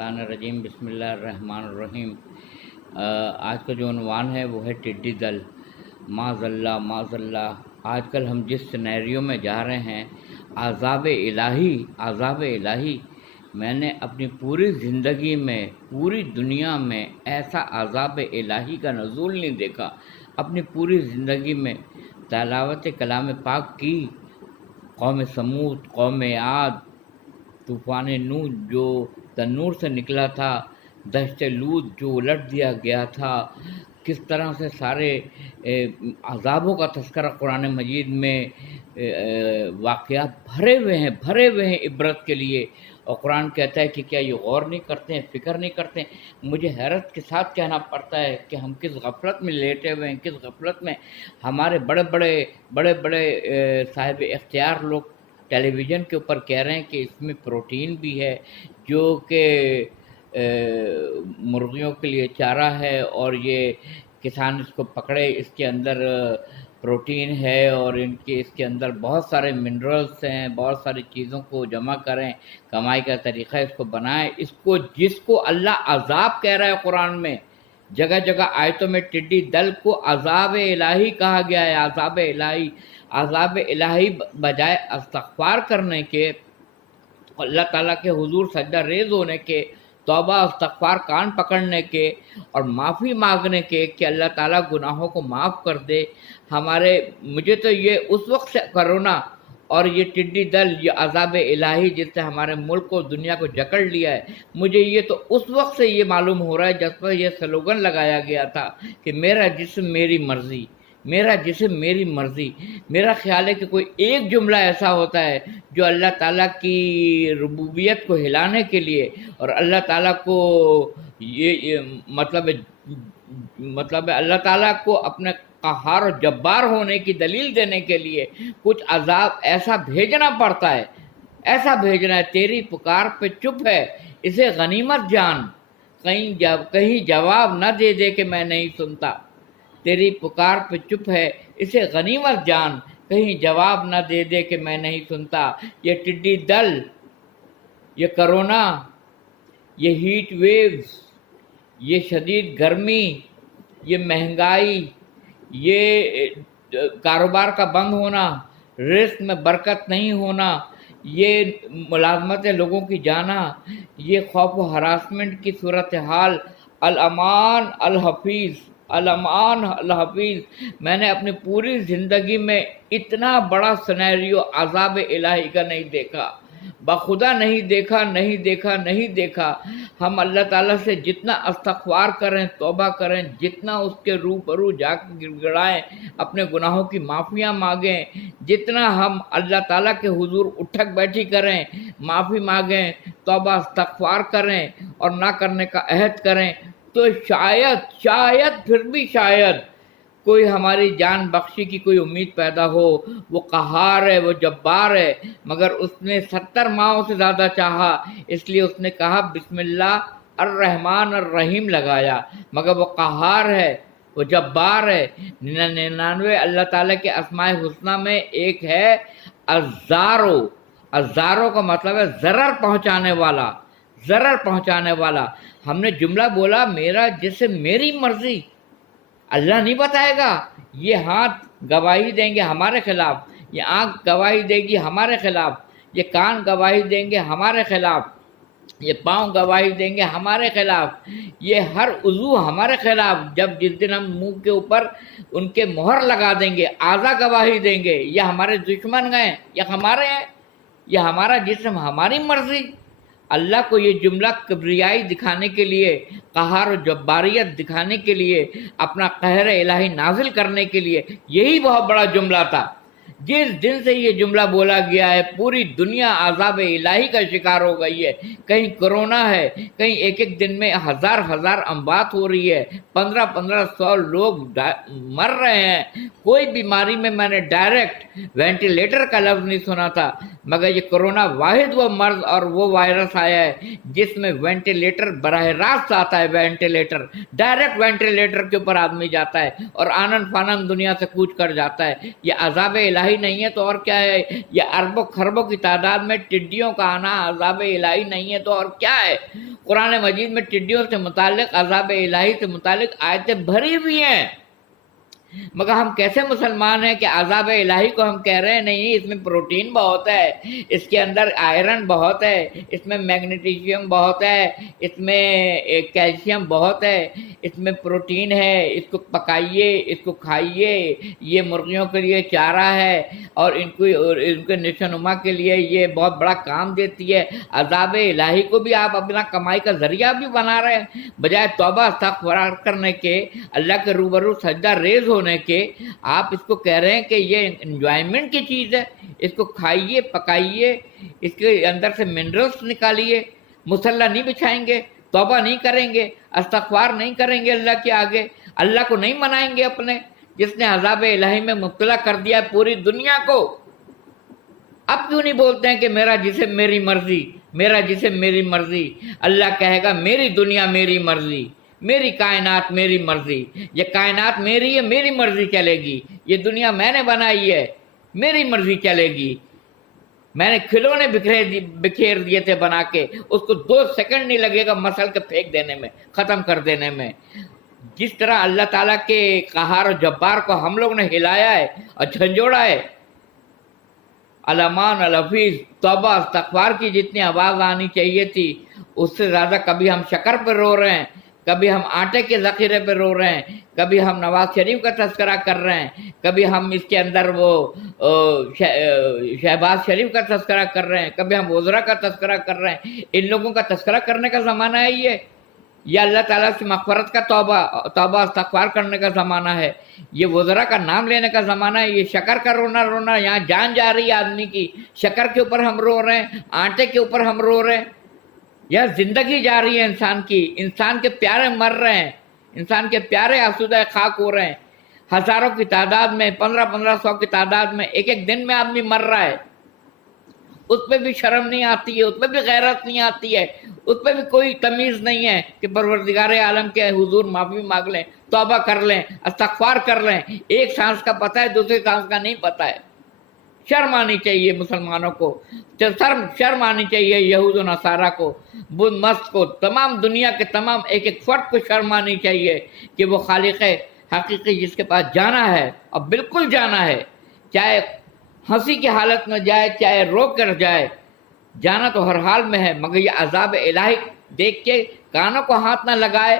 मिनशैतानिर्रजीम बिस्मिल्लाहिर्रहमानिर्रहीम। आज का जो उन्वान है वो है टिड्डी दल। माज़ल्ला माज़ल्ला। आजकल हम जिस सिनेरियो में जा रहे हैं, आज़ाब इलाही। मैंने अपनी पूरी ज़िंदगी में, पूरी दुनिया में ऐसा आज़ाब इलाही का नज़ूल नहीं देखा। अपनी पूरी ज़िंदगी में तिलावत कलाम पाक की, कौम समूद, कौम आद, तूफ़ान नूह जो तन्नूर से निकला था, दश्त लूत जो उलट दिया गया था, किस तरह से सारे अज़ाबों का तज़किरा कुरान मजीद में वाक़यात भरे हुए हैं इबरत के लिए। और कुरान कहता है कि क्या ये गौर नहीं करते हैं, फ़िक्र नहीं करते हैं। मुझे हैरत के साथ कहना पड़ता है कि हम किस गफलत में लेटे हुए हैं, किस गफलत में हमारे बड़े बड़े साहिब इख्तियार लोग टेलीविज़न के ऊपर कह रहे हैं कि इसमें प्रोटीन भी है, जो कि मुर्गियों के लिए चारा है, और ये किसान इसको पकड़े, इसके अंदर प्रोटीन है और इसके अंदर बहुत सारे मिनरल्स हैं, बहुत सारी चीज़ों को जमा करें, कमाई का तरीक़ा इसको बनाएं। इसको जिसको अल्लाह अज़ाब कह रहा है कुरान में, जगह जगह आयतों में टिड्डी दल को अज़ाब इलाही कहा गया है। अज़ाब इलाही बजाय इस्तग़फ़ार करने के, अल्लाह ताला के हुजूर सजदा रेज़ होने के, तौबा इस्तग़फ़ार कान पकड़ने के और माफ़ी मांगने के कि अल्लाह ताला गुनाहों को माफ़ कर दे मुझे तो ये उस वक्त से कोरोना और ये टिड्डी दल, ये अज़ाब इलाही जिससे हमारे मुल्क को, दुनिया को जकड़ लिया है, मुझे ये तो उस वक्त से ये मालूम हो रहा है जब पर यह स्लोगन लगाया गया था कि मेरा जिस्म मेरी मर्ज़ी, मेरा जिस्म मेरी मर्ज़ी। मेरा ख़्याल है कि कोई एक जुमला ऐसा होता है जो अल्लाह ताला की रुबूबियत को हिलाने के लिए और अल्लाह ताला को ये मतलब है अल्लाह ताला को अपने क़हार और जब्बार होने की दलील देने के लिए कुछ अज़ाब ऐसा भेजना पड़ता है, ऐसा भेजना है। तेरी पुकार पे चुप है, इसे गनीमत जान, कहीं जवाब न दे दे कि मैं नहीं सुनता। तेरी पुकार पे चुप है, इसे गनीमत जान, कहीं जवाब न दे दे कि मैं नहीं सुनता। ये टिड्डी दल, ये कोरोना, ये हीट वेव्स, ये शदीद गर्मी, ये महंगाई, ये कारोबार का बंद होना, रिस्क में बरकत नहीं होना, ये मुलाजमत लोगों की जाना, ये खौफ व हरासमेंट की सूरत हाल, अल-अमान अल हफीज़। मैंने अपनी पूरी ज़िंदगी में इतना बड़ा सिनेरियो अज़ाब इलाही का नहीं देखा, बखुदा नहीं देखा। हम अल्लाह ताला से जितना इस्तग़फ़ार करें, तौबा करें, जितना उसके रूबरू जाकर गिड़गिड़ाएं, अपने गुनाहों की माफ़ियाँ मांगें, जितना हम अल्लाह ताला के हुजूर उठक बैठी करें, माफ़ी मांगें, तौबा इस्तग़फ़ार करें और ना करने का अहद करें, तो शायद फिर भी शायद कोई हमारी जान बख्शी की कोई उम्मीद पैदा हो। वो क़हार है, वो जब्बार है, मगर उसने 70 माहों से ज़्यादा चाहा, इसलिए उसने कहा बिस्मिल्लाह अर्रहमान अर्रहीम लगाया। मगर वो क़हार है, वो जब्बार है। 99 अल्लाह ताला के अस्माए हुस्ना में एक है अज़्ज़ारो का मतलब है ज़रर पहुँचाने वाला। हमने जुमला बोला, मेरा जिस्म मेरी मर्ज़ी। अल्लाह नहीं बताएगा। ये हाथ गवाही देंगे हमारे ख़िलाफ़, ये आँख गवाही देगी हमारे ख़िलाफ़, ये कान गवाही देंगे हमारे ख़िलाफ़, ये पाँव गवाही देंगे हमारे ख़िलाफ़, ये हर उज़ू हमारे ख़िलाफ़। जिस दिन हम मुँह के ऊपर उनके मोहर लगा देंगे, आज़ा गवाही देंगे, ये हमारे दुश्मन हैं या हमारे हैं, ये हमारा जिस्म हमारी मर्ज़ी। अल्लाह को ये जुमला किब्रियाई दिखाने के लिए, क़हार और जब्बारियत दिखाने के लिए, अपना कहर इलाही नाजिल करने के लिए, यही बहुत बड़ा जुमला था। जिस दिन से ये जुमला बोला गया है, पूरी दुनिया अज़ाब इलाही का शिकार हो गई है। कहीं कोरोना है, कहीं एक दिन में हज़ार अमवात हो रही है, 1500 लोग मर रहे हैं। कोई बीमारी में मैंने डायरेक्ट वेंटिलेटर का लफ्ज़ नहीं सुना था, मगर ये कोरोना वाहिद वो मर्ज़ और वो वायरस आया है जिसमें वेंटिलेटर बराह रास्त आता है। वेंटिलेटर, डायरेक्ट वेंटिलेटर के ऊपर आदमी जाता है और आनन फानन दुनिया से कूच कर जाता है। ये अज़ाब इलाही الہی نہیں ہے تو اور کیا ہے؟ یہ اربوں خربوں کی تعداد میں ٹڈیوں کا آنا عذاب الہی نہیں ہے تو اور کیا ہے؟ قرآن مجید میں ٹڈیوں سے متعلق، عذاب الہی سے متعلق آیتیں بھری ہوئی ہیں، مگر ہم کیسے مسلمان ہیں کہ عذاب الہی کو ہم کہہ رہے ہیں نہیں، اس میں پروٹین بہت ہے، اس کے اندر آئرن بہت ہے، اس میں میگنیٹیشیم بہت ہے، اس میں کیلشیم بہت ہے، اس میں پروٹین ہے، اس کو پکائیے، اس کو کھائیے، یہ مرغیوں کے لیے چارہ ہے اور ان کے نشو و نما کے لیے یہ بہت بڑا کام دیتی ہے۔ عذاب الہی کو بھی آپ اپنا کمائی کا ذریعہ بھی بنا رہے ہیں، بجائے توبہ استغفار کرنے کے، اللہ کے روبرو سجدہ ریز ہونے کے، آپ اس کو کہہ رہے ہیں کہ یہ انجوائمنٹ کی چیز ہے، اس کو کھائیے، پکائیے، اس کے اندر سے منرلس نکالیے۔ مصلی نہیں بچھائیں گے، توبہ نہیں کریں گے، استغفار نہیں کریں گے اللہ کے آگے، اللہ کو نہیں منائیں گے اپنے، جس نے عذاب الہی میں مبتلا کر دیا ہے پوری دنیا کو۔ اب کیوں نہیں بولتے ہیں کہ میرا جسم میری مرضی، میرا جسم میری مرضی؟ اللہ کہے گا میری دنیا میری مرضی، میری کائنات میری مرضی، یہ کائنات میری ہے، میری مرضی چلے گی، یہ دنیا میں نے بنائی ہے، میری مرضی چلے گی۔ میں نے کھلونے بکھیر دیے تھے بنا کے، اس کو 2 سیکنڈ نہیں لگے گا مسل کے پھینک دینے میں، ختم کر دینے میں۔ جس طرح اللہ تعالیٰ کے قہار و جبار کو ہم لوگ نے ہلایا ہے اور جھنجھوڑا ہے، علمان الحفیظ توبہ استغفار کی جتنی آواز آنی چاہیے تھی اس سے زیادہ کبھی ہم شکر پہ رو رہے ہیں، کبھی ہم آٹے کے ذخیرے پہ رو رہے ہیں، کبھی ہم نواز شریف کا تذکرہ کر رہے ہیں، کبھی ہم اس کے اندر وہ شہباز شریف کا تذکرہ کر رہے ہیں، کبھی ہم وزراء کا تذکرہ کر رہے ہیں۔ ان لوگوں کا تذکرہ کرنے کا زمانہ ہے یہ اللہ تعالیٰ سے مغفرت کا توبہ استغفار کرنے کا زمانہ ہے، یہ وزراء کا نام لینے کا زمانہ ہے، یہ شکر کا رونا، یہاں جان جا رہی ہے آدمی کی، شکر کے اوپر ہم رو رہے ہیں، آٹے کے اوپر ہم رو رہے ہیں، یا زندگی جا رہی ہے انسان کی، انسان کے پیارے مر رہے ہیں، انسان کے پیارے آسودہ خاک ہو رہے ہیں، ہزاروں کی تعداد میں، 1500 کی تعداد میں، ایک دن میں آدمی مر رہا ہے، اس پہ بھی شرم نہیں آتی ہے، اس پہ بھی غیرت نہیں آتی ہے، اس پہ بھی کوئی تمیز نہیں ہے کہ پروردگار عالم کے حضور معافی مانگ لیں، توبہ کر لیں، استغفار کر لیں۔ ایک سانس کا پتہ ہے، دوسری سانس کا نہیں پتہ ہے۔ شرم آنی چاہیے مسلمانوں کو، شرم آنی چاہیے یہود و نصارہ کو، بدھ مست کو، تمام دنیا کے تمام ایک فرد کو شرم آنی چاہیے کہ وہ خالق حقیقی جس کے پاس جانا ہے اور بالکل جانا ہے، چاہے ہنسی کی حالت میں جائے، چاہے رو کر جائے، جانا تو ہر حال میں ہے، مگر یہ عذاب الہی دیکھ کے کانوں کو ہاتھ نہ لگائے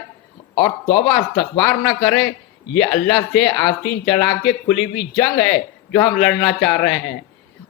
اور توبہ استغفار نہ کرے، یہ اللہ سے آستین چڑھا کے کھلی ہوئی جنگ ہے جو ہم لڑنا چاہ رہے ہیں،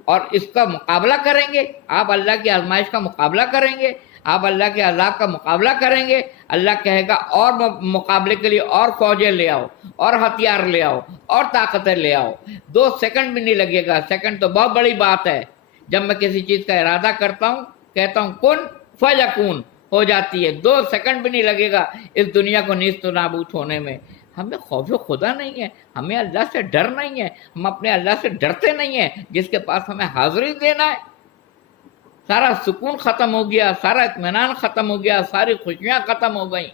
اور اس کا مقابلہ کریں گے۔ آپ اللہ کی آزمائش کا مقابلہ کریں گے، آپ اللہ کے عذاب کا مقابلہ کریں گے، اللہ کہے گا اور مقابلے کے لیے اور فوجیں لے آؤ، اور ہتھیار لے آؤ، اور طاقتیں لے آؤ۔ 2 سیکنڈ بھی نہیں لگے گا، سیکنڈ تو بہت بڑی بات ہے۔ جب میں کسی چیز کا ارادہ کرتا ہوں، کہتا ہوں کن فیکون، ہو جاتی ہے، 2 سیکنڈ بھی نہیں لگے گا اس دنیا کو نیست و نابود ہونے میں۔ ہمیں خوف خدا نہیں ہے، ہمیں اللہ سے ڈر نہیں ہے، ہم اپنے اللہ سے ڈرتے نہیں ہیں جس کے پاس ہمیں حاضری دینا ہے۔ سارا سکون ختم ہو گیا، سارا اطمینان ختم ہو گیا، ساری خوشیاں ختم ہو گئیں،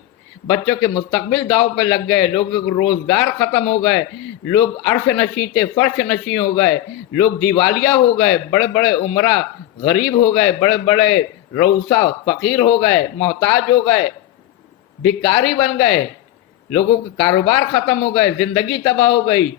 بچوں کے مستقبل داؤ پہ لگ گئے، لوگوں کے روزگار ختم ہو گئے، لوگ عرش نشیں تھے فرش نشیں ہو گئے، لوگ دیوالیہ ہو گئے، بڑے بڑے عمرہ غریب ہو گئے، بڑے بڑے رؤسا فقیر ہو گئے، محتاج ہو گئے، بھکاری بن گئے، لوگوں کے کاروبار ختم ہو گئے، زندگی تباہ ہو گئی،